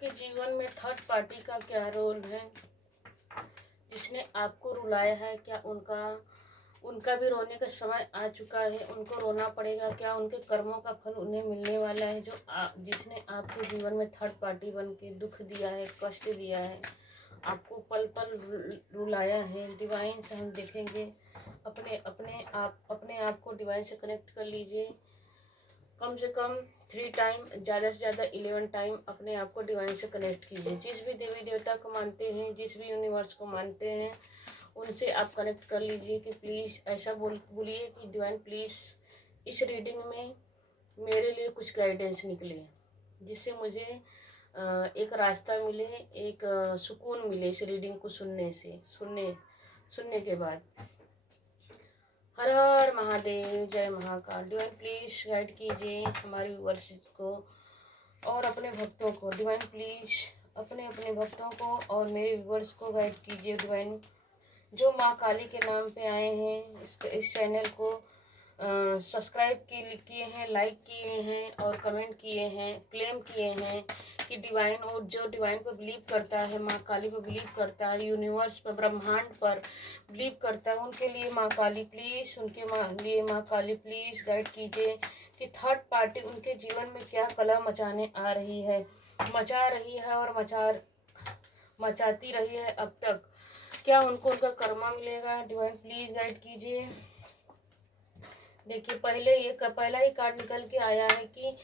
आपके जीवन में थर्ड पार्टी का क्या रोल है? जिसने आपको रुलाया है, क्या उनका उनका भी रोने का समय आ चुका है? उनको रोना पड़ेगा? क्या उनके कर्मों का फल उन्हें मिलने वाला है? जिसने आपके जीवन में थर्ड पार्टी बन के दुख दिया है, कष्ट दिया है, आपको पल पल रुलाया है। डिवाइन से हम देखेंगे। अपने आप को डिवाइन से कनेक्ट कर लीजिए। कम से कम 3 टाइम, ज़्यादा से ज़्यादा 11 टाइम अपने आप को डिवाइन से कनेक्ट कीजिए। जिस भी देवी देवता को मानते हैं, जिस भी यूनिवर्स को मानते हैं, उनसे आप कनेक्ट कर लीजिए कि प्लीज़ ऐसा बोलिए कि डिवाइन प्लीज़ इस रीडिंग में मेरे लिए कुछ गाइडेंस निकले, जिससे मुझे एक रास्ता मिले, एक सुकून मिले इस रीडिंग को सुनने के बाद। हर हर महादेव, जय महाकाल। डिवाइन प्लीज गाइड कीजिए हमारे व्यूअर्स को और अपने भक्तों को। डिवाइन प्लीज अपने भक्तों को और मेरे व्यूअर्स को गाइड कीजिए। डिवाइन जो माँ काली के नाम पे आए हैं, इस चैनल को सब्सक्राइब किए हैं, लाइक किए हैं और कमेंट किए हैं, क्लेम किए हैं कि डिवाइन, और जो डिवाइन पर बिलीव करता है, माँ काली पर बिलीव करता है, यूनिवर्स पर, ब्रह्मांड पर बिलीव करता है, उनके लिए माँ काली प्लीज़, लिए माँ काली प्लीज़ गाइड कीजिए कि थर्ड पार्टी उनके जीवन में क्या कला मचाने आ रही है, मचा रही है और मचाती रही है अब तक। क्या उनको उनका कर्मा मिलेगा? डिवाइन प्लीज़ गाइड कीजिए। देखिए, पहला ही कार्ड निकल के आया है कि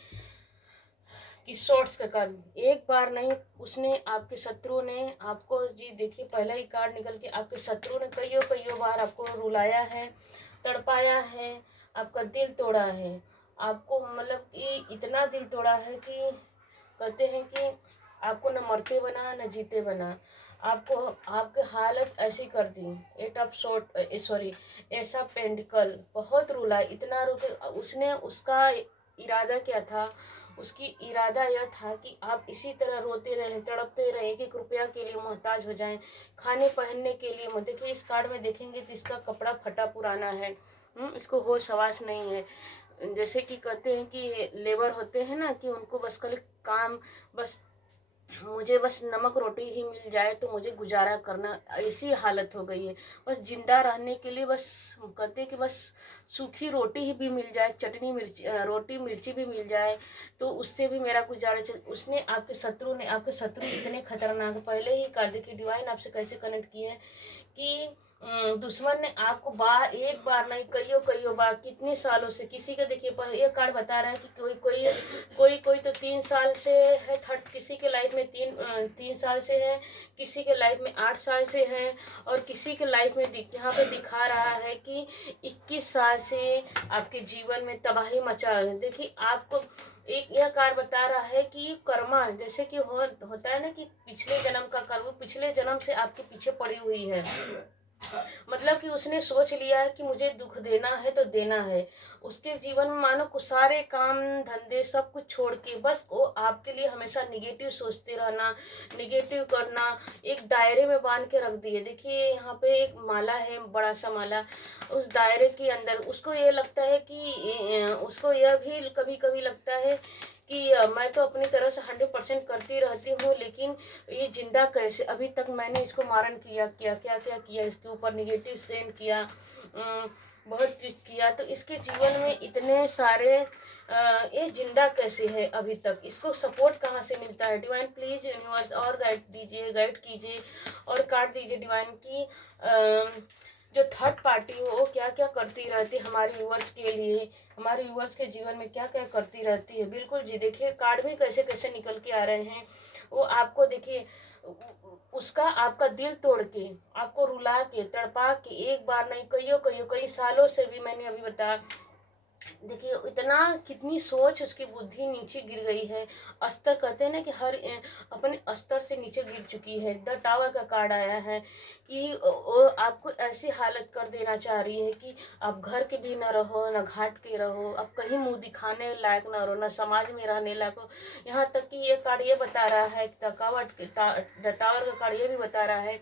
शॉर्ट्स का कार्ड। एक बार नहीं, उसने आपके शत्रु ने आपको, जी देखिए, पहला ही कार्ड निकल के आपके शत्रु ने कईयों बार आपको रुलाया है, तड़पाया है, आपका दिल तोड़ा है। आपको मतलब कि इतना दिल तोड़ा है कि कहते हैं कि आपको न मरते बना न जीते बना। आपको आपके हालत ऐसी कर दी। ऐसा पेंडिकल बहुत रुला, इतना रुके। उसने उसका इरादा क्या था? उसकी इरादा यह था कि आप इसी तरह रोते रहें, तड़पते रहें कि कृपया के लिए मोहताज हो जाएं, खाने पहनने के लिए। देखिए, इस कार्ड में देखेंगे तो इसका कपड़ा फटा पुराना है, इसको होश हवास नहीं है। जैसे कि कहते हैं कि लेबर होते हैं ना, कि उनको बस कल काम, बस मुझे बस नमक रोटी ही मिल जाए तो मुझे गुजारा करना, ऐसी हालत हो गई है। बस जिंदा रहने के लिए बस कहते हैं कि बस सूखी रोटी ही भी मिल जाए, चटनी मिर्ची, रोटी मिर्ची भी मिल जाए तो उससे भी मेरा गुजारा चल। आपके शत्रु इतने खतरनाक, पहले ही कर देखिए डिवाइन आपसे कैसे कनेक्ट किए हैं कि दुश्मन ने आपको एक बार नहीं, कईयों बार, कितने सालों से किसी के, देखिए ये कार्ड बता रहा है कि कोई तो 3 साल से है थर्ड, किसी के लाइफ में 3 साल से है, किसी के लाइफ में 8 साल से है, और किसी के लाइफ में यहाँ पे दिखा रहा है कि 21 साल से आपके जीवन में तबाही मचा है। देखिए, आपको एक यह कार्ड बता रहा है कि कर्मा, जैसे कि होता है ना कि पिछले जन्म का कर्म पिछले जन्म से आपके पीछे पड़ी हुई है। मतलब कि उसने सोच लिया है कि मुझे दुख देना है तो देना है। उसके जीवन में मानो कुछ सारे काम धंधे सब कुछ छोड़ के बस वो आपके लिए हमेशा निगेटिव सोचते रहना, निगेटिव करना, एक दायरे में बांध के रख दिए। देखिए, यहाँ पे एक माला है, बड़ा सा माला, उस दायरे के अंदर उसको ये लगता है कि उसको यह भी कभी कभी लगता है कि मैं तो अपनी तरह से 100% करती रहती हूँ, लेकिन ये जिंदा कैसे? अभी तक मैंने इसको मारण किया, क्या किया, इसके ऊपर निगेटिव सेंड किया, बहुत चीज किया, तो इसके जीवन में इतने सारे ये जिंदा कैसे है अभी तक? इसको सपोर्ट कहाँ से मिलता है? डिवाइन प्लीज यूनिवर्स और गाइड कीजिए और काट दीजिए डिवाइन की जो थर्ड पार्टी हो वो क्या क्या करती रहती है हमारे व्यूअर्स के लिए, हमारे व्यूअर्स के जीवन में क्या क्या करती रहती है। बिल्कुल जी, देखिए कार्ड भी कैसे कैसे निकल के आ रहे हैं। वो आपको देखिए, उसका आपका दिल तोड़ के, आपको रुला के, तड़पा के, एक बार नहीं, कई सालों से भी, मैंने अभी बताया। देखिए, इतना कितनी सोच, उसकी बुद्धि नीचे गिर गई है। अस्तर कहते हैं ना कि हर अपने अस्तर से नीचे गिर चुकी है। द टावर का कार्ड आया है कि वो आपको ऐसी हालत कर देना चाह रही है कि आप घर के भी न रहो, न घाट के रहो, अब कहीं मुंह दिखाने लायक न रहो, न समाज में रहने लायक हो। यहाँ तक कि ये कार्ड ये बता रहा है, द टावर का कार्ड ये भी बता रहा है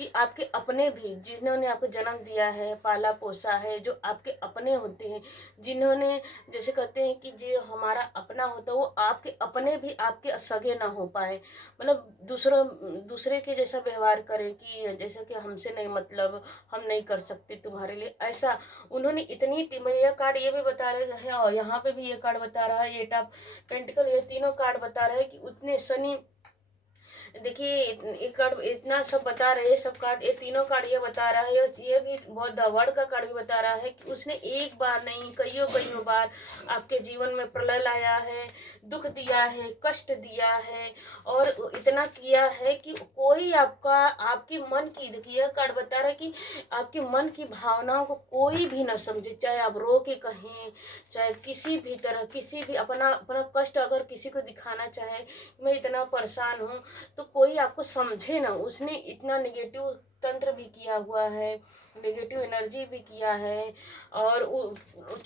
कि आपके अपने भी जिन्होंने आपको जन्म दिया है, पाला पोसा है, जो आपके अपने होते हैं, जिन्होंने, जैसे कहते हैं कि जो हमारा अपना होता है वो आपके अपने भी आपके सगे ना हो पाए, मतलब दूसरे के जैसा व्यवहार करे कि जैसा कि हमसे नहीं, मतलब हम नहीं कर सकते तुम्हारे लिए, ऐसा उन्होंने इतनी यह कार्ड ये भी बता रहे हैं, और यहाँ पे भी ये कार्ड बता रहा है, एट ऑफ पेंटिकल, ये तीनों कार्ड बता रहे हैं कि उतने शनि, देखिए एक कार्ड इतना सब बता रहे हैं, सब कार्ड, ये तीनों कार्ड ये बता रहा है, ये भी बहुत द वर्ड का कार्ड भी बता रहा है कि उसने एक बार नहीं कईयों बार आपके जीवन में प्रलय लाया है, दुख दिया है, कष्ट दिया है, और इतना किया है कि कोई आपकी मन की, देखिए यह कार्ड बता रहा है कि आपके मन की भावनाओं को कोई भी ना समझे, चाहे आप रो के कहें, चाहे किसी भी तरह, किसी भी अपना अपना कष्ट अगर किसी को दिखाना चाहे, मैं इतना परेशान हूँ, तो कोई आपको समझे ना, उसने इतना नेगेटिव तंत्र भी किया हुआ है, नेगेटिव एनर्जी भी किया है, और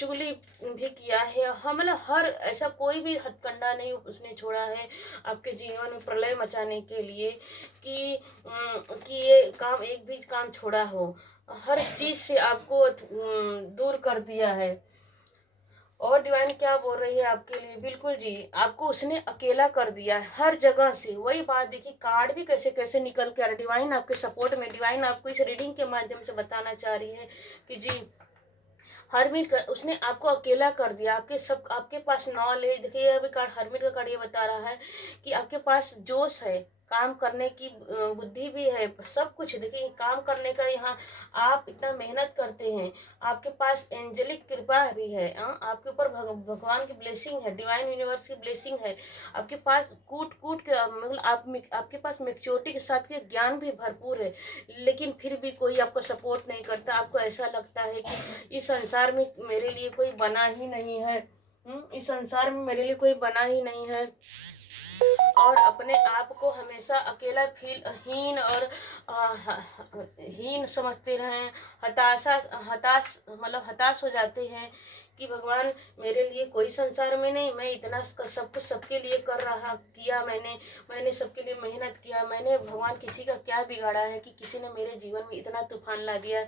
चुगली भी किया है, हम मतलब हर ऐसा कोई भी हथकंडा नहीं उसने छोड़ा है आपके जीवन में प्रलय मचाने के लिए, कि ये काम, एक भी काम छोड़ा हो, हर चीज़ से आपको दूर कर दिया है। और डिवाइन क्या बोल रही है आपके लिए, बिल्कुल जी, आपको उसने अकेला कर दिया है हर जगह से, वही बात देखिए कार्ड भी कैसे कैसे निकल के आ रहा है, डिवाइन आपके सपोर्ट में, डिवाइन आपको इस रीडिंग के माध्यम से बताना चाह रही है कि जी हरमिट कर, उसने आपको अकेला कर दिया, आपके पास नॉलेज, देखिए अभी कार्ड हरमिट का कार्ड ये बता रहा है कि आपके पास जोश है, काम करने की बुद्धि भी है, सब कुछ, देखिए काम करने का, यहाँ आप इतना मेहनत करते हैं, आपके पास एंजेलिक कृपा भी है, आपके ऊपर भगवान की ब्लेसिंग है, डिवाइन यूनिवर्स की ब्लेसिंग है, आपके पास कूट कूट के, मतलब आपके पास मैच्योरिटी के साथ के ज्ञान भी भरपूर है, लेकिन फिर भी कोई आपको सपोर्ट नहीं करता, आपको ऐसा लगता है कि इस संसार में मेरे लिए कोई बना ही नहीं है, इस संसार में मेरे लिए कोई बना ही नहीं है, और अपने आप को हमेशा अकेला फील, हीन और हीन समझते रहें, हताश हो जाते हैं कि भगवान मेरे लिए कोई संसार में नहीं, मैं इतना सब कुछ सबके लिए किया, मैंने सबके लिए मेहनत किया, मैंने भगवान किसी का क्या बिगाड़ा है कि किसी ने मेरे जीवन में इतना तूफान ला दिया।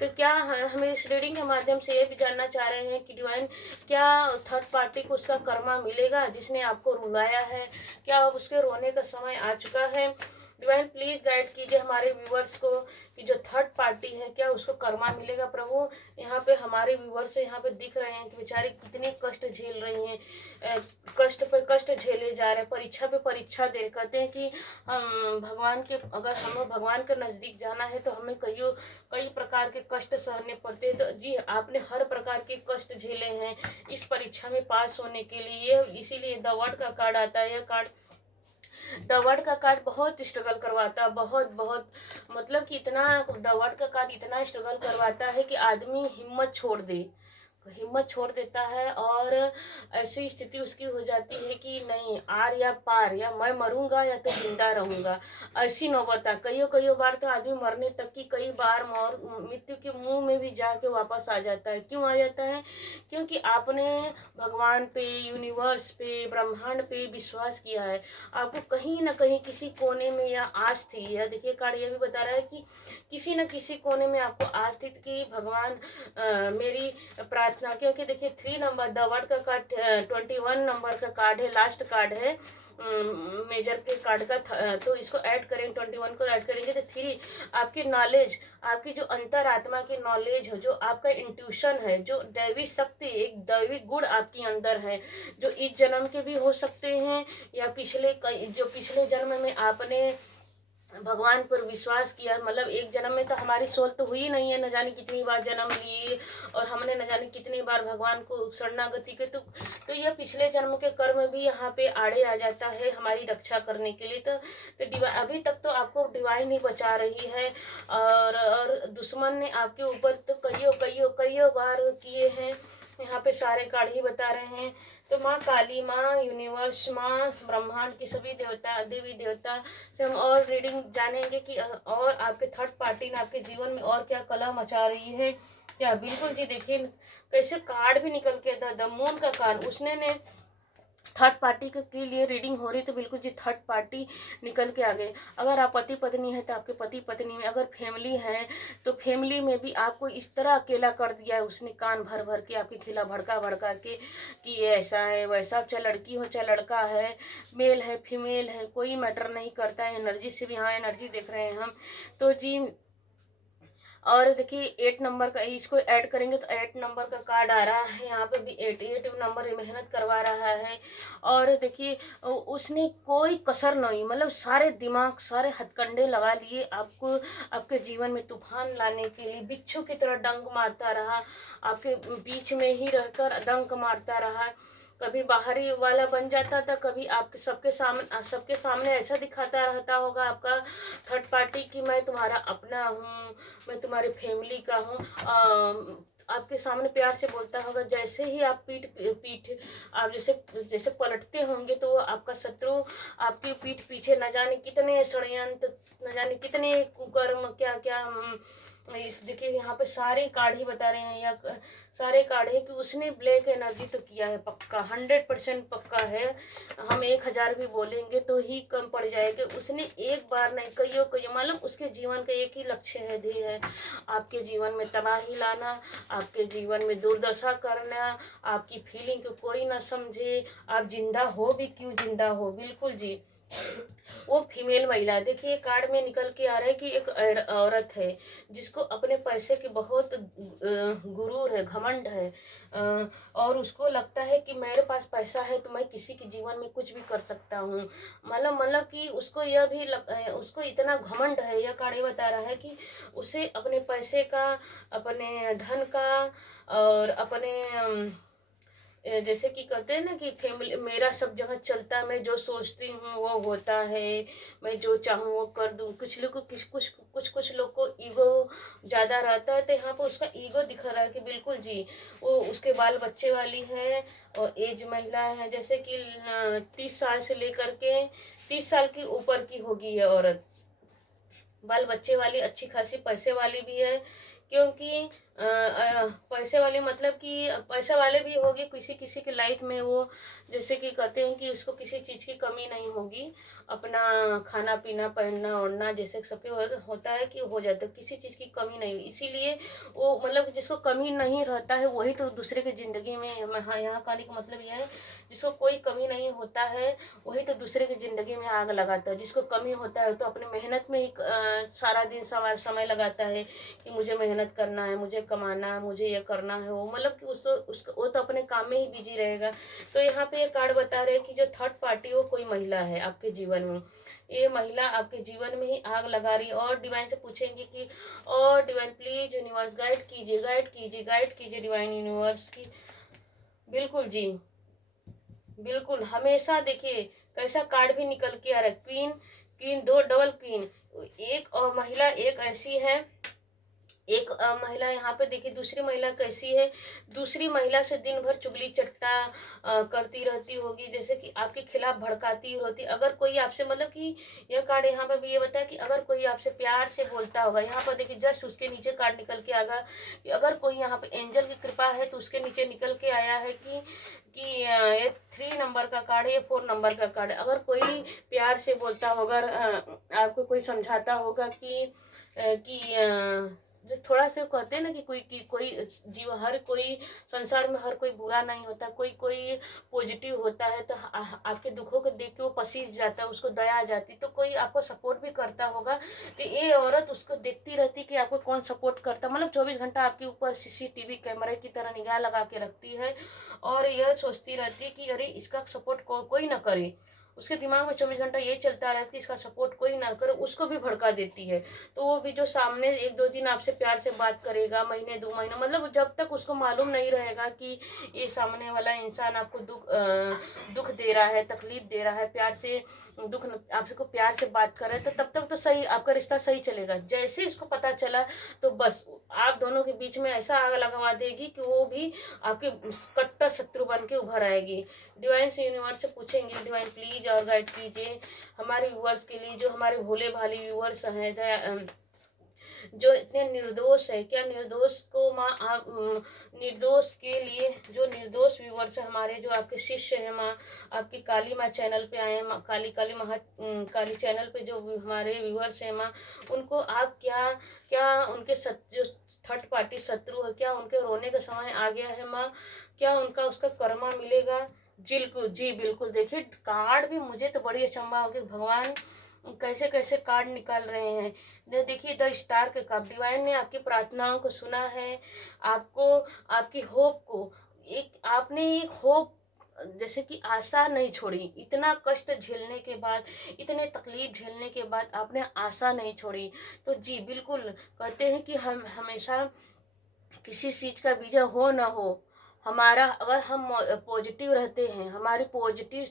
तो क्या हमें इस रीडिंग के माध्यम से ये भी जानना चाह रहे हैं कि डिवाइन, क्या थर्ड पार्टी को उसका कर्मा मिलेगा जिसने आपको रुलाया है, क्या अब उसके रोने का समय आ चुका है? डिवाइन प्लीज गाइड कीजिए हमारे व्यूवर्स को कि जो थर्ड पार्टी है क्या उसको कर्मा मिलेगा प्रभु। यहाँ पे हमारे व्यूवर्स यहाँ पे दिख रहे हैं कि बेचारे कितने कष्ट झेल रही हैं, कष्ट पे कष्ट झेले जा रहे हैं, परीक्षा पे परीक्षा दे, कहते हैं कि हम भगवान के, अगर हमें भगवान के नज़दीक जाना है तो हमें कई प्रकार के कष्ट सहने पड़ते हैं। तो जी आपने हर प्रकार के कष्ट झेले हैं इस परीक्षा में पास होने के लिए, इसीलिए द वर्ड का कार्ड आता है। यह कार्ड द वर्ड का कार्ड बहुत स्ट्रगल करवाता है, बहुत मतलब कि इतना द वर्ड का कार्ड इतना स्ट्रगल करवाता है कि आदमी हिम्मत छोड़ देता है, और ऐसी स्थिति उसकी हो जाती है कि नहीं आर या पार, या मैं मरूंगा या तो जिंदा रहूंगा, ऐसी नौबत आ कईयों बार तो आदमी मरने तक की, कई बार मृत्यु के मुंह में भी जाके वापस आ जाता है। क्यों आ जाता है? क्योंकि आपने भगवान पे, यूनिवर्स पे, ब्रह्मांड पे विश्वास किया है, आपको कहीं ना कहीं किसी कोने में यह आस थी। यह देखिए कार्ड ये भी बता रहा है कि किसी न किसी कोने में आपको आस थी कि भगवान मेरी प्रार्थना, क्योंकि देखिए 3 नंबर द वर्ड का कार्ड 21 नंबर का कार्ड है, लास्ट कार्ड है मेजर के कार्ड का, तो इसको ऐड करें, 21 को ऐड करेंगे तो 3 आपकी नॉलेज, आपकी जो अंतरात्मा की नॉलेज है, जो आपका इंट्यूशन है, जो दैवी शक्ति, एक दैवी गुण आपके अंदर है, जो इस जन्म के भी हो सकते हैं या पिछले जन्म में आपने भगवान पर विश्वास किया, मतलब एक जन्म में तो हमारी सोल तो हुई नहीं है, न जाने कितनी बार जन्म लिए और हमने न जाने कितनी बार भगवान को शरणागति के, तो यह पिछले जन्म के कर्म भी यहाँ पे आड़े आ जाता है हमारी रक्षा करने के लिए। तो अभी तक तो आपको डिवाइन ही बचा रही है, और दुश्मन ने आपके ऊपर तो कईयों बार किए हैं, यहाँ पे सारे कार्ड ही बता रहे हैं। तो माँ काली, माँ यूनिवर्स, माँ ब्रह्मांड की सभी देवी देवता से हम और रीडिंग जानेंगे कि और आपके थर्ड पार्टी ने आपके जीवन में और क्या कला मचा रही है क्या। बिल्कुल जी, देखिए कैसे कार्ड भी निकल के द मून का कार्ड, उसने थर्ड पार्टी के लिए रीडिंग हो रही तो बिल्कुल जी थर्ड पार्टी निकल के आ गए। अगर आप पति पत्नी है तो आपके पति पत्नी में, अगर फैमिली है तो फैमिली में भी आपको इस तरह अकेला कर दिया है उसने, कान भर भर के आपके खिलाफ भड़का भड़का के कि ये ऐसा है वैसा, चाहे लड़की हो चाहे लड़का है, मेल है फीमेल है, कोई मैटर नहीं करता है। एनर्जी से भी यहाँ एनर्जी देख रहे हैं हम तो जी। और देखिए 8 नंबर का, इसको ऐड करेंगे तो 8 नंबर का कार्ड आ रहा है। यहाँ पे भी 8 नंबर मेहनत करवा रहा है। और देखिए उसने कोई कसर नहीं, मतलब सारे दिमाग सारे हथकंडे लगा लिए आपको आपके जीवन में तूफान लाने के लिए। बिच्छू की तरह डंक मारता रहा, आपके बीच में ही रहकर डंक मारता रहा। कभी बाहरी वाला बन जाता था, कभी आपके सबके सामने ऐसा दिखाता रहता होगा आपका थर्ड पार्टी कि मैं तुम्हारा अपना हूँ, मैं तुम्हारी फैमिली का हूँ। आपके सामने प्यार से बोलता होगा। जैसे ही आप पीठ पीठ आप जैसे जैसे पलटते होंगे तो आपका शत्रु आपकी पीठ पीछे न जाने कितने षड्यंत्र, न जाने कितने कुकर्म, क्या क्या इस देखिए यहाँ पे सारे कार्ड ही बता रहे हैं, या सारे कार्ड है कि उसने ब्लैक एनर्जी तो किया है पक्का, 100% पक्का है। हम 1000 भी बोलेंगे तो ही कम पड़ जाएगा। उसने एक बार नहीं कईयों मतलब उसके जीवन का एक ही लक्ष्य है, ध्येय है, आपके जीवन में तबाही लाना, आपके जीवन में दुर्दशा करना, आपकी फीलिंग को कोई ना समझे, आप जिंदा हो भी क्यों जिंदा हो। बिल्कुल जी वो फीमेल महिला। देखिए कार्ड में निकल के आ रहा है कि एक औरत है जिसको अपने पैसे की बहुत गुरूर है, घमंड है, और उसको लगता है कि मेरे पास पैसा है तो मैं किसी के जीवन में कुछ भी कर सकता हूँ। मतलब कि उसको यह भी उसको इतना घमंड है। यह कार्ड ये बता रहा है कि उसे अपने पैसे का, अपने धन का और अपने जैसे कि कहते हैं ना कि फैमिली मेरा सब जगह चलता, मैं जो सोचती हूँ वो होता है, मैं जो चाहूँ वो कर दूँ। कुछ लोग को कुछ लोग को ईगो ज़्यादा रहता है तो यहाँ पर उसका ईगो दिख रहा है कि बिल्कुल जी वो उसके बाल बच्चे वाली है और एज महिला है। जैसे कि 30 साल से लेकर के 30 साल की ऊपर की होगी ये औरत, बाल बच्चे वाली, अच्छी खासी पैसे वाली भी है। क्योंकि पैसे वाली मतलब कि पैसे वाले भी होगी किसी किसी की लाइफ में वो, जैसे कि कहते हैं कि उसको किसी चीज़ की कमी नहीं होगी, अपना खाना पीना पहनना ओढ़ना जैसे सबके होता है कि हो जाता है, किसी चीज़ की कमी नहीं। इसीलिए वो मतलब जिसको कमी नहीं रहता है वही तो दूसरे की ज़िंदगी में, हाँ यहाँ कहने का मतलब यह है जिसको कोई कमी नहीं होता है वही तो दूसरे की ज़िंदगी में आग लगाता है। जिसको कमी होता है तो अपने मेहनत में ही सारा दिन समय लगाता है कि मुझे मेहनत करना है, मुझे कमाना है, मुझे ये करना है वो, मतलब कि उसको वो तो अपने काम में ही बिजी रहेगा। तो यहाँ पे ये कार्ड बता रहे हैं कि जो थर्ड पार्टी वो कोई महिला है आपके जीवन में, ये महिला आपके जीवन में ही आग लगा रही है। और डिवाइन से पूछेंगे कि और डिवाइन प्लीज यूनिवर्स गाइड कीजिए, गाइड कीजिए, गाइड कीजिए डिवाइन यूनिवर्स की। बिल्कुल जी बिल्कुल। हमेशा देखिए कैसा कार्ड भी निकल के आ रहा है, क्वीन, क्वीन, दो डबल क्वीन। एक और महिला एक ऐसी है, एक महिला यहाँ पे देखिए दूसरी महिला कैसी है, दूसरी महिला से दिन भर चुगली चट्टा करती रहती होगी, जैसे कि आपके खिलाफ भड़काती रहती। अगर कोई आपसे मतलब कि यह कार्ड यहाँ पे भी ये बताया कि अगर कोई आपसे प्यार से बोलता होगा, यहाँ पर देखिए जस्ट उसके नीचे कार्ड निकल के आएगा कि अगर कोई यहाँ पे एंजल की कृपा है तो उसके नीचे निकल के आया है कि ये 3 नंबर का कार्ड है, ये 4 नंबर का कार्ड है। अगर कोई प्यार से बोलता होगा, आपको कोई समझाता होगा कि जो थोड़ा सा कहते हैं ना कि कोई जीव, हर कोई संसार में हर कोई बुरा नहीं होता, कोई कोई पॉजिटिव होता है। तो आपके दुखों को देख के वो पसीज जाता है, उसको दया आ जाती, तो कोई आपको सपोर्ट भी करता होगा। तो ये औरत उसको देखती रहती कि आपको कौन सपोर्ट करता, मतलब 24 घंटा आपके ऊपर CCTV कैमरे की तरह निगाह लगा के रखती है और यह सोचती रहती है कि अरे इसका सपोर्ट कोई ना करे। उसके दिमाग में 24 घंटा ये चलता रहता है कि इसका सपोर्ट कोई ना करे, उसको भी भड़का देती है। तो वो भी जो सामने 1-2 दिन आपसे प्यार से बात करेगा, महीने 2 महीने, मतलब जब तक उसको मालूम नहीं रहेगा कि ये सामने वाला इंसान आपको दुख दे रहा है, तकलीफ दे रहा है, प्यार से दुख आपको प्यार से बात कर रहा है, तो तब तक तो सही आपका रिश्ता सही चलेगा। जैसे इसको पता चला तो बस आप दोनों के बीच में ऐसा आग लगवा देगी कि वो भी आपके कट्टर शत्रु बन के उभर आएगी। डिवाइन से यूनिवर्स से पूछेंगे डिवाइन प्लीज और गाइड कीजिए हमारे व्यूअर्स के लिए, जो हमारे भोले भाले व्यूअर्स हैं, जो इतने निर्दोष है, क्या निर्दोष को माँ आप निर्दोष के लिए, जो निर्दोष व्यूवर्स है हमारे, जो आपके शिष्य है माँ, आपकी काली माँ चैनल पे आए हैं माँ, काली काली काली चैनल पे जो हमारे व्यूवर्स है माँ, उनको आप क्या क्या उनके जो थर्ड पार्टी शत्रु है, क्या उनके रोने का समय आ गया है माँ? क्या उनका उसका कर्मा मिलेगा? जी बिल्कुल। देखिए कार्ड भी मुझे तो बड़ी अचंभा हो गई, भगवान कैसे कैसे कार्ड निकाल रहे हैं। देखिए द स्टार के कप, डिवाइन ने आपकी प्रार्थनाओं को सुना है, आपको आपकी होप को, एक आपने एक होप जैसे कि आशा नहीं छोड़ी। इतना कष्ट झेलने के बाद, इतने तकलीफ झेलने के बाद आपने आशा नहीं छोड़ी। तो जी बिल्कुल, कहते हैं कि हम हमेशा किसी चीज़ का विजय हो ना हो, हमारा अगर हम पॉजिटिव रहते हैं, हमारी पॉजिटिव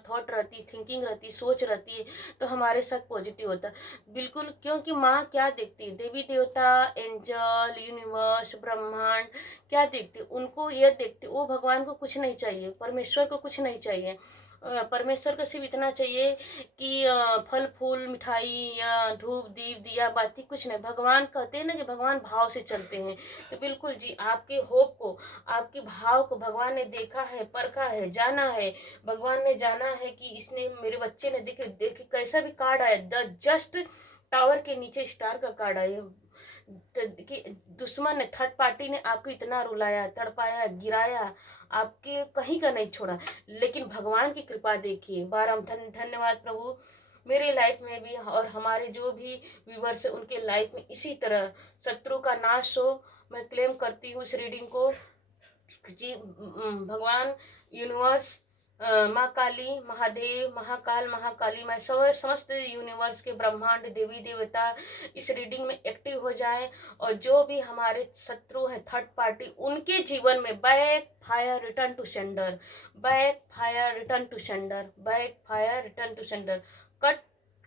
थॉट रहती, थिंकिंग रहती, सोच रहती है, तो हमारे साथ पॉजिटिव होता है बिल्कुल। क्योंकि माँ क्या देखती है, देवी देवता, एंजल, यूनिवर्स, ब्रह्मांड क्या देखते, उनको ये देखते, वो भगवान को कुछ नहीं चाहिए, परमेश्वर को कुछ नहीं चाहिए। परमेश्वर को सिर्फ इतना चाहिए कि फल फूल मिठाई या धूप दीप दिया बाती कुछ नहीं। भगवान कहते हैं ना कि भगवान भाव से चलते हैं। तो बिल्कुल जी, आपके होप को, आपके भाव को भगवान ने देखा है, परखा है, जाना है। भगवान ने जाना है कि इसने, मेरे बच्चे ने देखे देखे कैसा भी कार्ड आया, द जस्ट टावर के नीचे स्टार का कार्ड आया, कि दुश्मन ने, थर्ड पार्टी ने आपको इतना रुलाया, तड़पाया, गिराया, आपके कहीं का नहीं छोड़ा, लेकिन भगवान की कृपा देखिए। बार धन्यवाद प्रभु, मेरे लाइफ में भी और हमारे जो भी व्यूवर्स है उनके लाइफ में इसी तरह शत्रु का नाश हो। मैं क्लेम करती हूँ इस रीडिंग को जी। भगवान, यूनिवर्स, माँ काली, महादेव, महाकाल, महाकाली, मैं समस्त यूनिवर्स के ब्रह्मांड, देवी देवता इस रीडिंग में एक्टिव हो जाए, और जो भी हमारे शत्रु हैं थर्ड पार्टी, उनके जीवन में backfire return to sender, backfire return to sender, backfire return to sender, cut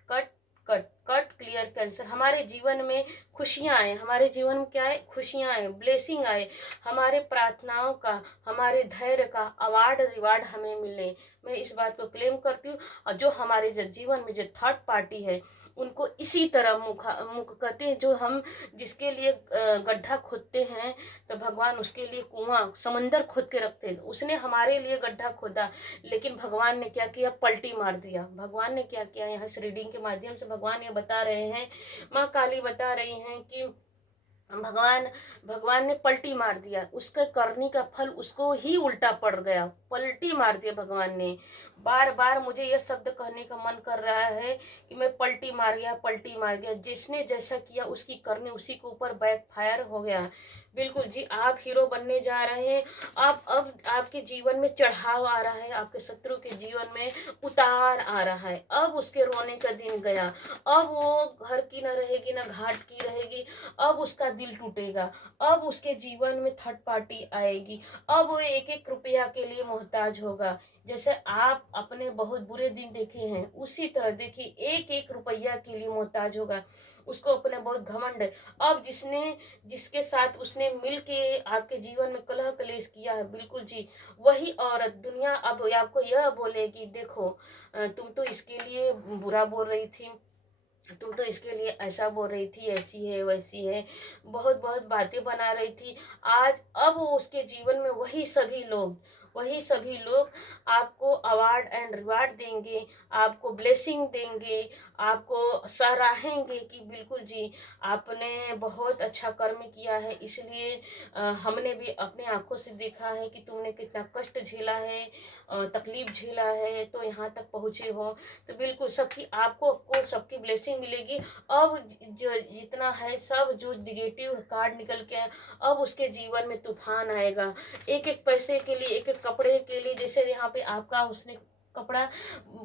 cut cut cut clear cancer. हमारे जीवन में खुशियाँ आए, हमारे जीवन में क्या है, खुशियाँ आए, ब्लेसिंग आए, हमारे प्रार्थनाओं का, हमारे धैर्य का अवार्ड रिवार्ड हमें मिले। मैं इस बात को क्लेम करती हूँ। और जो हमारे जीवन में जो थर्ड पार्टी है, उनको इसी तरह मुख कहते हैं, जो हम जिसके लिए गड्ढा खोदते हैं, तो भगवान उसके लिए कुआं समंदर खोद के रखते हैं। उसने हमारे लिए गड्ढा खोदा, लेकिन भगवान ने क्या किया, पलटी मार दिया। भगवान ने क्या किया, यहाँ इस रीडिंग के माध्यम से भगवान ये बता रहे हैं, माँ काली बता रही हैं कि भगवान ने पलटी मार दिया, उसके करनी का फल उसको ही उल्टा पड़ गया, पलटी मार दिया भगवान ने। बार बार मुझे यह शब्द कहने का मन कर रहा है कि मैं पलटी मार गया, पलटी मार गया। जिसने जैसा किया उसकी करनी उसी के ऊपर बैक फायर हो गया। बिल्कुल जी, आप हीरो बनने जा रहे हैं। आप अब आपके जीवन में चढ़ाव आ रहा है, आपके शत्रु के जीवन में उतार आ रहा है। अब उसके रोने का दिन गया, अब वो घर की ना रहेगी ना घाट की रहेगी, अब उसका दिल टूटेगा, अब उसके जीवन में थर्ड पार्टी आएगी, अब वो एक एक रुपया के लिए मोहताज होगा। जैसे आप अपने बहुत बुरे दिन देखे हैं, उसी तरह देखिए एक एक रुपया के लिए मोहताज होगा। उसको अपने बहुत घमंड है। अब जिसके साथ उसने मिल के आपके जीवन में कलह कलेश किया है, बिल्कुल जी वही औरत दुनिया अब आपको यह बोलेगी, देखो तुम तो इसके लिए बुरा बोल रही थी, तुम तो इसके लिए ऐसा बोल रही थी, ऐसी है वैसी है, बहुत बहुत बातें बना रही थी। आज अब उसके जीवन में वही सभी लोग आपको अवार्ड एंड रिवार्ड देंगे, आपको ब्लेसिंग देंगे, आपको सराहेंगे कि बिल्कुल जी आपने बहुत अच्छा कर्म किया है, इसलिए हमने भी अपने आंखों से देखा है कि तुमने कितना कष्ट झेला है, तकलीफ झेला है, तो यहाँ तक पहुँचे हो। तो बिल्कुल आपको सबकी ब्लेसिंग मिलेगी। अब जो जितना है सब जो निगेटिव कार्ड निकल के आए, अब उसके जीवन में तूफान आएगा। एक एक पैसे के लिए, एक एक कपड़े के लिए, जैसे यहाँ पे आपका उसने कपड़ा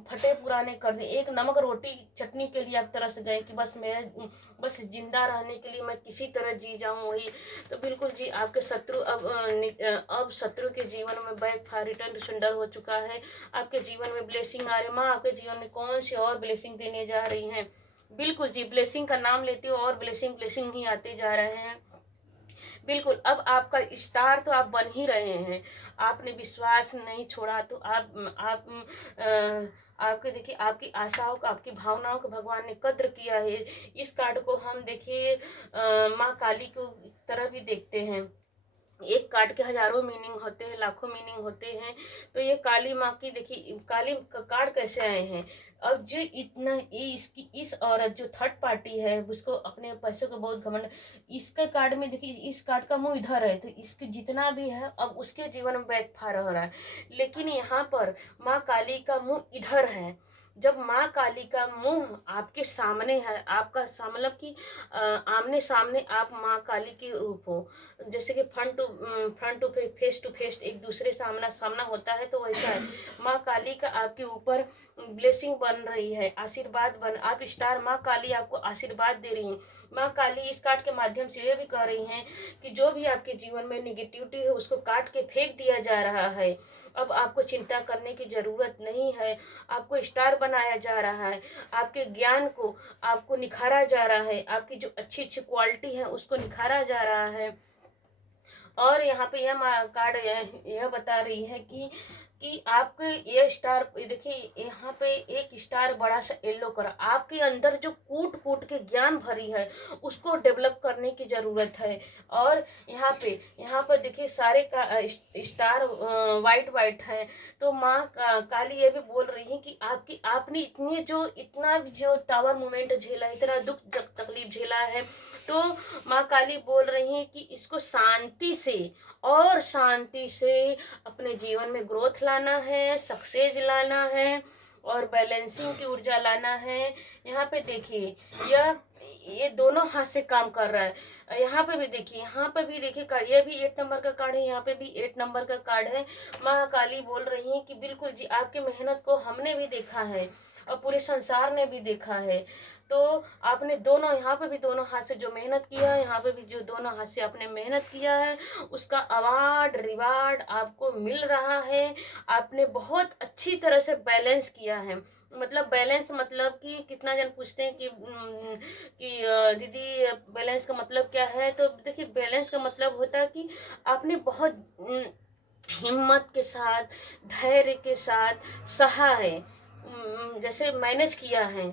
फटे पुराने कर दिए, एक नमक रोटी चटनी के लिए आप तरस गए कि बस जिंदा रहने के लिए मैं किसी तरह जी जाऊं वही। तो बिल्कुल जी आपके शत्रु अब शत्रु के जीवन में backfire return to sender हो चुका है। आपके जीवन में ब्लेसिंग आ रही। माँ आपके जीवन में कौन सी और ब्लेसिंग देने जा रही हैं? बिल्कुल जी, ब्लेसिंग का नाम लेते हो और ब्लेसिंग ही आते जा रहे हैं। बिल्कुल, अब आपका स्टार तो आप बन ही रहे हैं। आपने विश्वास नहीं छोड़ा, तो आपके देखिए आपकी आशाओं का, आपकी भावनाओं का भगवान ने कद्र किया है। इस कार्ड को हम देखिए माँ काली की तरह भी देखते हैं। एक कार्ड के हजारों मीनिंग होते हैं, लाखों मीनिंग होते हैं। तो ये काली माँ की देखिए काली कार्ड कैसे आए हैं। अब जो इतना इसकी इस औरत जो थर्ड पार्टी है उसको अपने पैसों का बहुत घमंड, इसके कार्ड में देखिए इस कार्ड का मुंह इधर है, तो इसके जितना भी है अब उसके जीवन में बैकफायर हो रहा है। लेकिन यहाँ पर माँ काली का मुंह इधर है। जब माँ काली का मुंह आपके सामने है, आपका मतलब कि आमने सामने आप माँ काली के रूप हो, जैसे कि front to face to face एक दूसरे सामना सामना होता है, तो वैसा है। माँ काली का आपके ऊपर ब्लेसिंग बन रही है, आशीर्वाद आप स्टार, माँ काली आपको आशीर्वाद दे रही है। माँ काली इस कार्ड के माध्यम से ये भी कह रही हैं कि जो भी आपके जीवन में निगेटिविटी है उसको काट के फेंक दिया जा रहा है। अब आपको चिंता करने की जरूरत नहीं है, आपको स्टार बनाया जा रहा है, आपके ज्ञान को आपको निखारा जा रहा है, आपकी जो अच्छी अच्छी क्वालिटी है उसको निखारा जा रहा है। और यहाँ पे यह कार्ड यह बता रही है कि आपके ये स्टार देखिए, यहाँ पे एक स्टार बड़ा सा येलो कलर, आपके अंदर जो कूट कूट के ज्ञान भरी है उसको डेवलप करने की जरूरत है। और यहाँ पे देखिए सारे का स्टार वाइट वाइट है। तो माँ काली ये भी बोल रही है कि आपने इतना जो टावर मूवमेंट झेला, इतना दुख तकलीफ झेला है, तो माँ काली बोल रही है कि इसको शांति से अपने जीवन में ग्रोथ लाना है, सक्सेस लाना है और बैलेंसिंग की ऊर्जा लाना है। यहाँ पे देखिए ये दोनों हाथ से काम कर रहा है। यहाँ पे भी देखिए कार्ड, ये भी 8 नंबर का कार्ड है, यहाँ पे भी 8 नंबर का कार्ड है। माँ काली बोल रही है कि बिल्कुल जी आपकी मेहनत को हमने भी देखा है और पूरे संसार ने भी देखा है। तो आपने दोनों, यहाँ पे भी दोनों हाथ से जो मेहनत किया है, यहाँ पे भी जो दोनों हाथ से आपने मेहनत किया है उसका अवार्ड रिवार्ड आपको मिल रहा है। आपने बहुत अच्छी तरह से बैलेंस किया है। मतलब बैलेंस मतलब कि कितना जन पूछते हैं कि दीदी बैलेंस का मतलब क्या है। तो देखिए बैलेंस का मतलब होता है कि आपने बहुत हिम्मत के साथ, धैर्य के साथ सहा है, जैसे मैनेज किया है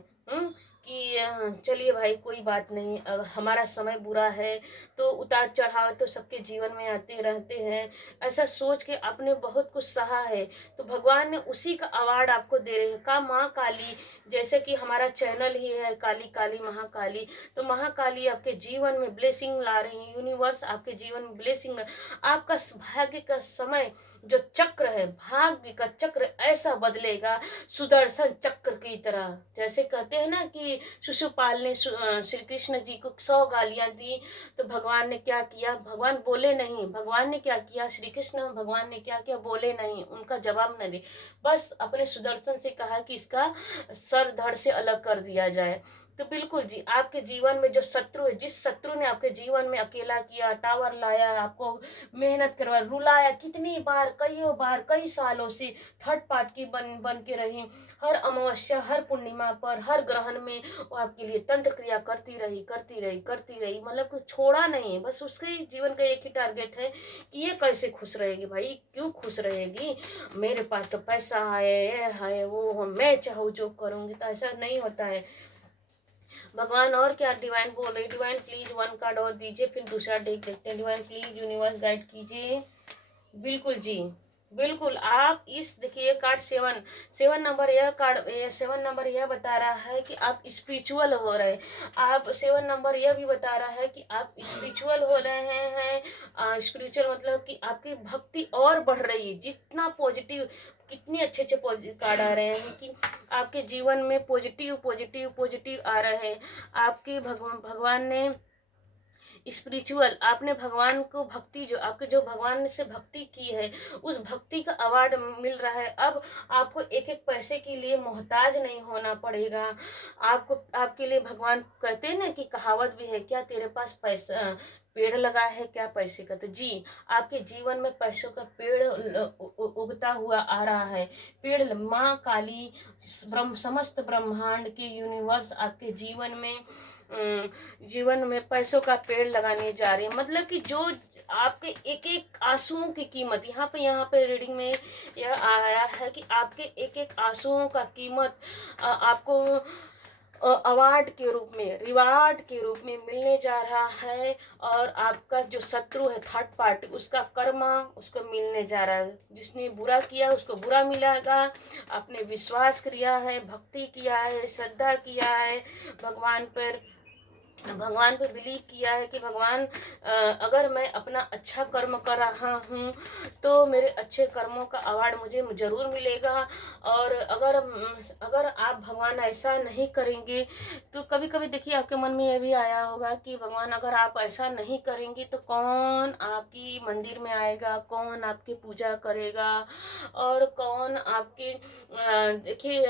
कि चलिए भाई कोई बात नहीं, हमारा समय बुरा है तो उतार चढ़ाव तो सबके जीवन में आते रहते हैं, ऐसा सोच के आपने बहुत कुछ सहा है। तो भगवान ने उसी का अवार्ड आपको दे रहे हैं। का माँ काली, जैसे कि हमारा चैनल ही है काली काली महाकाली, तो महाकाली आपके जीवन में ब्लेसिंग ला रही है। यूनिवर्स आपके जीवन में ब्लेसिंग, आपका भाग्य का समय जो चक्र है, भाग्य का चक्र ऐसा बदलेगा सुदर्शन चक्र की तरह। जैसे कहते हैं ना कि शिशुपाल ने श्री कृष्ण जी को 100 गालियां दी, तो भगवान ने क्या किया, भगवान बोले नहीं, भगवान ने क्या किया, श्री कृष्ण भगवान ने क्या किया, बोले नहीं, उनका जवाब न दे, बस अपने सुदर्शन से कहा कि इसका सर धड़ से अलग कर दिया जाए। तो बिल्कुल जी आपके जीवन में जो शत्रु है, जिस शत्रु ने आपके जीवन में अकेला किया, टावर लाया, आपको मेहनत करवा, रुलाया, कितनी बार, कई बार, कई सालों से थर्ड पार्ट की बन के रही, हर अमावस्या, हर पूर्णिमा पर, हर ग्रहण में वो आपके लिए तंत्र क्रिया करती रही, मतलब कुछ छोड़ा नहीं। बस उसके जीवन का एक ही टारगेट है कि ये कैसे खुश रहेगी, भाई क्यों खुश रहेगी, मेरे पास तो पैसा है, ये है वो है, मैं चाहूँ जो करूँगी। तो ऐसा नहीं होता है। भगवान और क्या डिवाइन बोल रही, डिवाइन प्लीज 1 कार्ड और दीजिए, फिर दूसरा डेक देखते हैं। डिवाइन प्लीज यूनिवर्स गाइड कीजिए। बिल्कुल जी, बिल्कुल आप इस देखिए कार्ड 7 नंबर, यह कार्ड 7 नंबर यह बता रहा है कि आप स्पिरिचुअल हो रहे, आप 7 नंबर यह भी बता रहा है कि आप स्पिरिचुअल हो रहे हैं। स्पिरिचुअल मतलब कि आपकी भक्ति और बढ़ रही है। जितना पॉजिटिव, कितने अच्छे अच्छे कार्ड आ रहे हैं कि आपके जीवन में पॉजिटिव पॉजिटिव पॉजिटिव आ रहे हैं। आपके भगवान ने स्पिरिचुअल, आपने भगवान को भक्ति, जो आपके जो भगवान से भक्ति की है उस भक्ति का अवार्ड मिल रहा है। अब आपको एक एक पैसे के लिए मोहताज नहीं होना पड़ेगा। आपको, आपके लिए भगवान कहते हैं ना कि कहावत भी है, क्या तेरे पास पैसा पेड़ लगा है क्या पैसे का। तो जी आपके जीवन में पैसों का पेड़ उगता हुआ आ रहा है। पेड़ माँ काली समस्त ब्रह्मांड के यूनिवर्स आपके जीवन में जीवन में पैसों का पेड़ लगाने जा रही हैं। मतलब कि जो आपके एक एक आंसुओं की कीमत, यहाँ पे रीडिंग में यह आया है कि आपके एक एक आंसुओं का कीमत आपको अवार्ड के रूप में, रिवार्ड के रूप में मिलने जा रहा है। और आपका जो शत्रु है थर्ड पार्टी, उसका कर्मा उसको मिलने जा रहा है। जिसने बुरा किया उसको बुरा मिलेगा। आपने विश्वास किया है, भक्ति किया है, श्रद्धा किया है भगवान पे बिलीव किया है कि भगवान अगर मैं अपना अच्छा कर्म कर रहा हूँ तो मेरे अच्छे कर्मों का अवार्ड मुझे ज़रूर मिलेगा। और अगर आप भगवान ऐसा नहीं करेंगे तो कभी कभी देखिए आपके मन में यह भी आया होगा कि भगवान अगर आप ऐसा नहीं करेंगे तो कौन आपकी मंदिर में आएगा, कौन आपकी पूजा करेगा, और कौन आपकी देखिए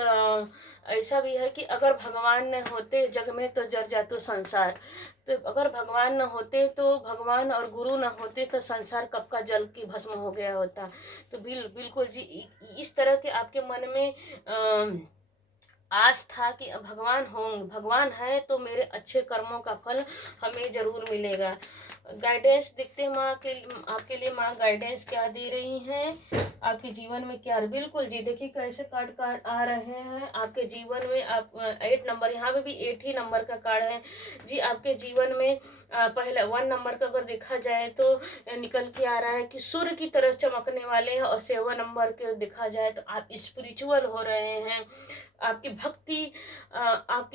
ऐसा भी है कि अगर भगवान न होते जग में तो जर जातो संसार। तो अगर भगवान न होते तो भगवान और गुरु न होते तो संसार कब का जल की भस्म हो गया होता। तो बिल्कुल जी इस तरह के आपके मन में आस था कि भगवान है तो मेरे अच्छे कर्मों का फल हमें जरूर मिलेगा। गाइडेंस देखते हैं आपके लिए माँ गाइडेंस क्या दे रही हैं आपके जीवन में क्या। बिल्कुल जी देखिए कैसे कार्ड आ रहे हैं आपके जीवन में। आप 8 नंबर, यहाँ पे भी 8 ही नंबर का कार्ड है जी। आपके जीवन में पहले 1 नंबर का अगर देखा जाए तो निकल के आ रहा है कि सूर्य की तरह चमकने वाले हैं। और 7 नंबर के देखा जाए तो आप स्पिरिचुअल हो रहे हैं। आपकी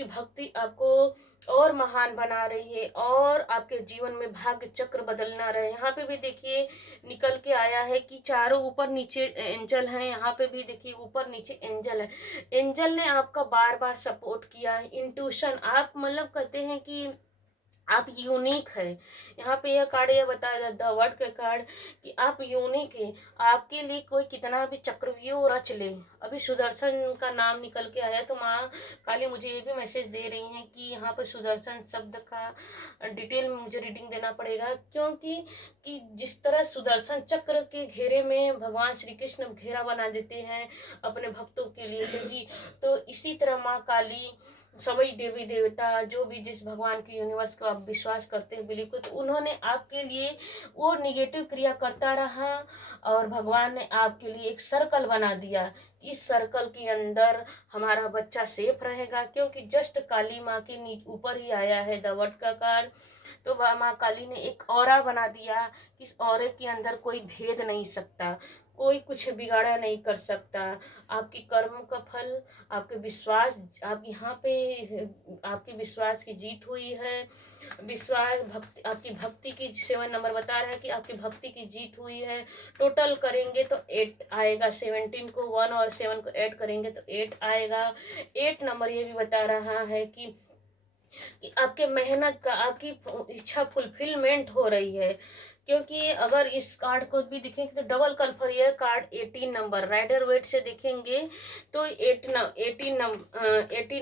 भक्ति आपको और महान बना रही है और आपके जीवन में भाग्य चक्र बदलना रहे। यहाँ पे भी देखिए निकल के आया है कि चारों ऊपर नीचे एंजल हैं। यहाँ पे भी देखिए ऊपर नीचे एंजल है। एंजल ने आपका बार बार सपोर्ट किया है। इंट्यूशन, आप मतलब कहते हैं कि आप यूनिक है। यहाँ पे यह कार्ड यह बताया द वर्ड का कार्ड कि आप यूनिक है। आपके लिए कोई कितना भी चक्रव्यूह रच ले, अभी सुदर्शन का नाम निकल के आया तो माँ काली मुझे ये भी मैसेज दे रही हैं कि यहाँ पर सुदर्शन शब्द का डिटेल में मुझे रीडिंग देना पड़ेगा। क्योंकि जिस तरह सुदर्शन चक्र के घेरे में भगवान श्री कृष्ण घेरा बना देते हैं अपने भक्तों के लिए, तो जी तो इसी तरह माँ काली सभी देवी देवता जो भी जिस भगवान के यूनिवर्स को आप विश्वास करते हैं बिलीव को, तो उन्होंने आपके लिए वो निगेटिव क्रिया करता रहा और भगवान ने आपके लिए एक सर्कल बना दिया। इस सर्कल के अंदर हमारा बच्चा सेफ रहेगा। क्योंकि जस्ट काली माँ के ऊपर ही आया है द वर्ड का कार्ड। तो माँ काली ने एक ऑरा बना दिया। इस ऑरे के अंदर कोई भेद नहीं सकता, कोई कुछ बिगाड़ा नहीं कर सकता। आपकी कर्म का फल, आपके विश्वास, आप यहाँ पे आपकी विश्वास की जीत हुई है। विश्वास भक्ति, आपकी भक्ति की 7 नंबर बता रहा है कि आपकी भक्ति की जीत हुई है। टोटल करेंगे तो 8 आएगा। 17 को 1 और 7 को ऐड करेंगे तो 8 आएगा। 8 नंबर ये भी बता रहा है कि आपके मेहनत का, आपकी इच्छा फुलफिलमेंट हो रही है। क्योंकि अगर इस कार्ड को भी देखेंगे तो डबल कन्फर्म, यह कार्ड 18 नंबर राइडर वेट से देखेंगे तो 18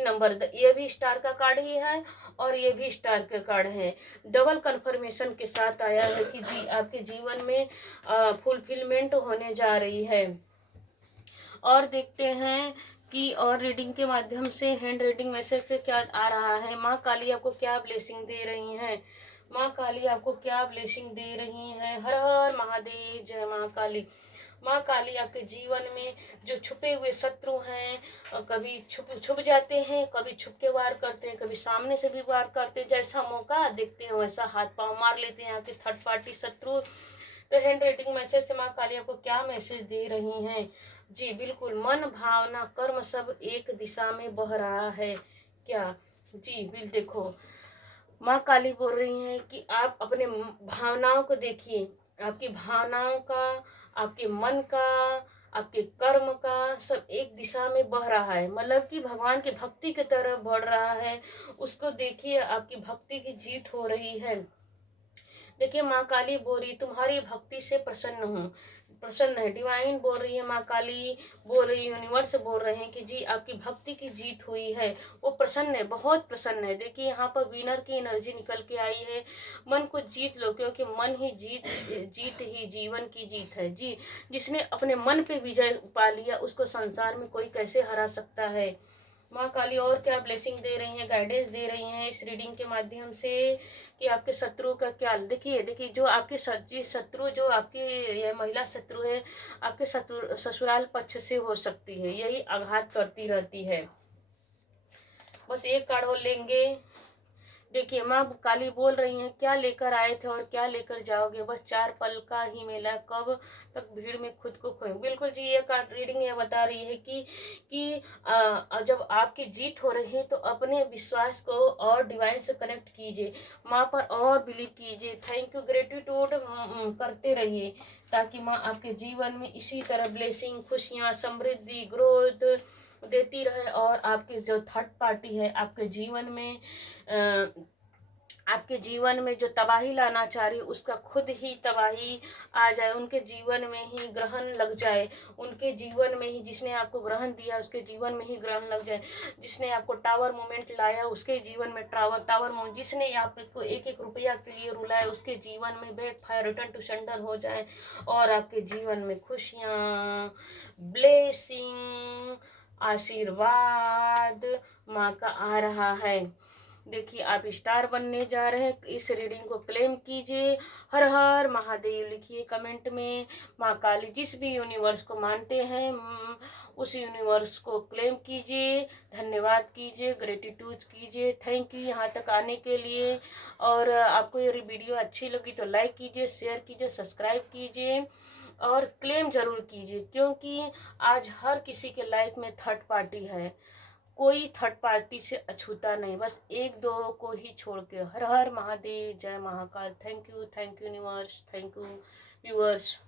नंबर ये भी स्टार का कार्ड ही है और ये भी स्टार का कार्ड है। डबल कन्फर्मेशन के साथ आया है कि जी आपके जीवन में फुलफिलमेंट होने जा रही है। और देखते हैं कि और रीडिंग के माध्यम से हैंड रीडिंग मैसेज से क्या आ रहा है। माँ काली आपको क्या ब्लेसिंग दे रही हैं, माँ काली आपको क्या ब्लेसिंग दे रही हैं। हर हर महादेव, जय माँ काली। माँ काली आपके जीवन में जो छुपे हुए शत्रु हैं, कभी छुप जाते हैं, कभी छुप के वार करते हैं, कभी सामने से भी वार करते हैं। जैसा मौका देखते हैं वैसा हाथ पांव मार लेते हैं आपके थर्ड पार्टी शत्रु। तो हैंड राइटिंग मैसेज से माँ काली आपको क्या मैसेज दे रही हैं। जी बिल्कुल, मन भावना कर्म सब एक दिशा में बह रहा है क्या। जी बिल देखो माँ काली बोल रही हैं कि आप अपने भावनाओं को देखिए। आपकी भावनाओं का, आपके मन का, आपके कर्म का सब एक दिशा में बह रहा है। मतलब कि भगवान की भक्ति की तरफ बढ़ रहा है। उसको देखिए, आपकी भक्ति की जीत हो रही है। देखिए माँ काली बोल रही तुम्हारी भक्ति से प्रसन्न है। डिवाइन बोल रही है, माँ काली बोल रही, यूनिवर्स बोल रहे हैं कि जी आपकी भक्ति की जीत हुई है। वो प्रसन्न है, बहुत प्रसन्न है। देखिए यहाँ पर विनर की एनर्जी निकल के आई है। मन को जीत लो, क्योंकि मन ही जीत ही जीवन की जीत है। जी जिसने अपने मन पे विजय पा लिया उसको संसार में कोई कैसे हरा सकता है। माँ काली और क्या ब्लेसिंग दे रही हैं, गाइडेंस दे रही हैं इस रीडिंग के माध्यम से कि आपके शत्रु का क्या। देखिए देखिए, जो आपके सच्ची शत्रु, जो आपकी यह महिला शत्रु है, आपके शत्रु ससुराल पक्ष से हो सकती है, यही आघात करती रहती है। बस एक कार्ड और लेंगे। देखिए माँ काली बोल रही हैं, क्या लेकर आए थे और क्या लेकर जाओगे, बस 4 पल का ही मेला, कब तक भीड़ में खुद को खोए। बिल्कुल जी, ये कार्ड रीडिंग ये बता रही है कि जब आपकी जीत हो रही है तो अपने विश्वास को और डिवाइन से कनेक्ट कीजिए, माँ पर और बिलीव कीजिए, थैंक यू ग्रेटिट्यूड करते रहिए, ताकि माँ आपके जीवन में इसी तरह ब्लेसिंग, खुशियाँ, समृद्धि, ग्रोथ देती रहे। और आपके जो थर्ड पार्टी है आपके जीवन में जो तबाही लाना चाह रही, उसका खुद ही तबाही आ जाए, उनके जीवन में ही ग्रहण लग जाए, उनके जीवन में ही, जिसने आपको ग्रहण दिया उसके जीवन में ही ग्रहण लग जाए, जिसने आपको टावर मोमेंट लाया उसके जीवन में टावर मोमेंट, जिसने आपको एक एक रुपया के लिए रुलाया उसके जीवन में backfire, return to sender हो जाए, और आपके जीवन में खुशियाँ, ब्लेसिंग, आशीर्वाद माँ का आ रहा है। देखिए आप स्टार बनने जा रहे हैं, इस रीडिंग को क्लेम कीजिए। हर हर महादेव लिखिए कमेंट में। माँ काली जिस भी यूनिवर्स को मानते हैं उस यूनिवर्स को क्लेम कीजिए, धन्यवाद कीजिए, ग्रेटिट्यूड कीजिए, थैंक यू यहाँ तक आने के लिए। और आपको ये वीडियो अच्छी लगी तो लाइक कीजिए, शेयर कीजिए, सब्सक्राइब कीजिए और क्लेम जरूर कीजिए, क्योंकि आज हर किसी के लाइफ में थर्ड पार्टी है, कोई थर्ड पार्टी से अछूता नहीं, बस एक दो को ही छोड़ के। हर हर महादेव, जय Mahakal. Thank you universe, thank you viewers.